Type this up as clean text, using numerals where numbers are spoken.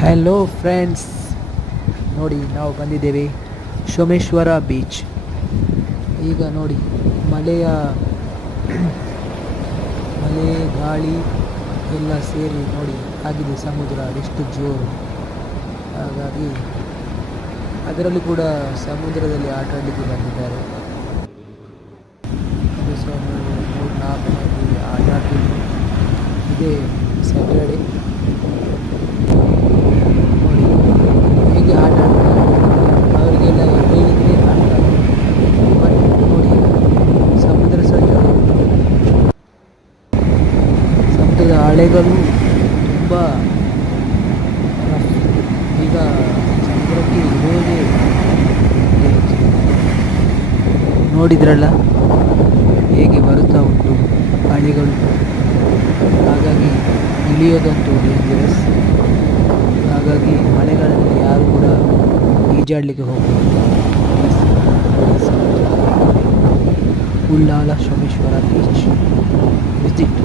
Hello friends, ನೋಡಿ ನಾವು ಬಂದಿದ್ದೇವೆ ಸೋಮೇಶ್ವರ ಬೀಚ್. ಈಗ ನೋಡಿ ಮಳೆಯ ಮಳೆ ಗಾಳಿ ಎಲ್ಲ ಸೇರಿ ನೋಡಿ ಆಗಿದೆ ಸಮುದ್ರ ಎಷ್ಟು ಜೋರು. ಹಾಗಾಗಿ ಅದರಲ್ಲಿ ಕೂಡ ಸಮುದ್ರದಲ್ಲಿ ಆಟ ಆಡಲಿಕ್ಕೆ ಬಂದಿದ್ದಾರೆ. ಇದು ಸಹ 3-4 ಮಂದಿ ಆಟ ಆಡ್ತಿದ್ರು. ಇದೇ ಸ್ಯಾಟರ್ಡೆ. ನೋಡಿ ಹೇಗೆ ಆಟ ಆಡ್ತಾರೆ, ಅವರಿಗೆಲ್ಲ ಹೇಳಿದರೆ ಆಡ್ತಾರೆ. ಬಟ್ ನೋಡಿ ಸಮುದ್ರ ಸಹ ಜೋರು ಉಂಟು. ಸಮುದ್ರದ ಅಲೆಗಳು ತುಂಬ ರಫ್. ಈಗ ಸಮುದ್ರಕ್ಕೆ ಇಳಿಯೋದೇ ನೋಡಿದ್ರಲ್ಲ ಹೇಗೆ ಬರುತ್ತಾ ಉಂಟು ಅಲೆಗಳು. ಹಾಗಾಗಿ ಇಳಿಯೋದಂತೂ ಡೇಂಜರಸ್. ಹಾಗಾಗಿ ಮಳೆಗಾಲದಲ್ಲಿ ಯಾರು ಕೂಡ ಈಜಾಡಲಿಕ್ಕೆ ಹೋಗಬಹುದು. Ullal Someshwara beach visit.